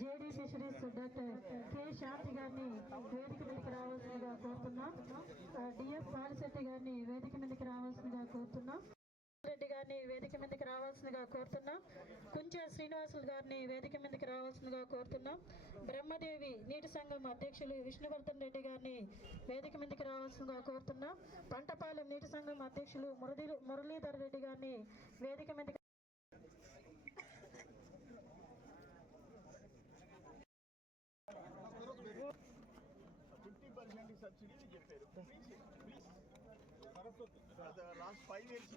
JD fisheries doctor K Shanti గారిని వేదిక మీదకి రావాల్సిందిగా కోరుతున్నాం. డిఎఫ్ డిఎస్ బాలిశెట్టి గారిని వేదిక మీదకి రావాల్సిందిగా కోరుతున్నాం. రెడ్డి గారిని వేదిక మీదకి రావాల్సిందిగా కోరుతున్నాం. కుంచె శ్రీనివాసులు గారిని వేదిక మీదకి రావాల్సిందిగా కోరుతున్నాం. బ్రహ్మదేవి నీటి సంఘం అధ్యక్షులు విష్ణువర్ధన్ రెడ్డి గారిని వేదిక మీదకి రావాల్సిందిగా కోరుతున్నాం. పంటపాలెం నీటి సంఘం అధ్యక్షులు మురళీ మురళీధర్ రెడ్డి గారిని వేదిక మీదకి ఫిఫ్టీ పర్సెంట్ సబ్సిడీ చెప్పారు. లాస్ట్ ఫైవ్ ఇయర్స్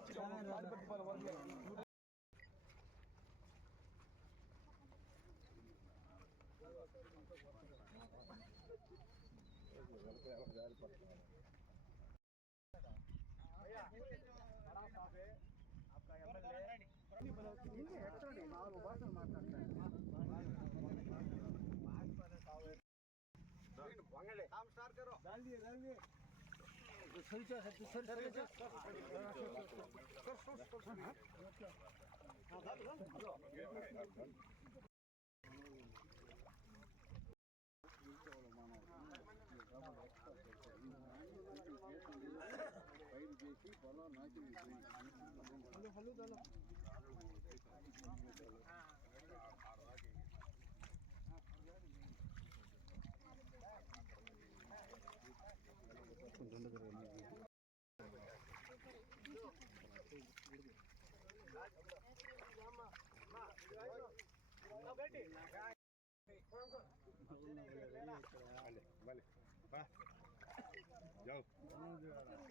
डाल दिए डाल दिए sir sir sir sir sir sir sir sir sir sir Vale, vale, va. Yo.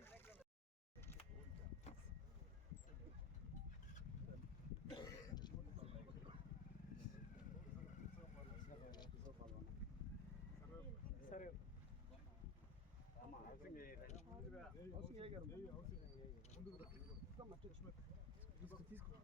అవసరం గారు ముందు కూడా తీసుకు తీసుకు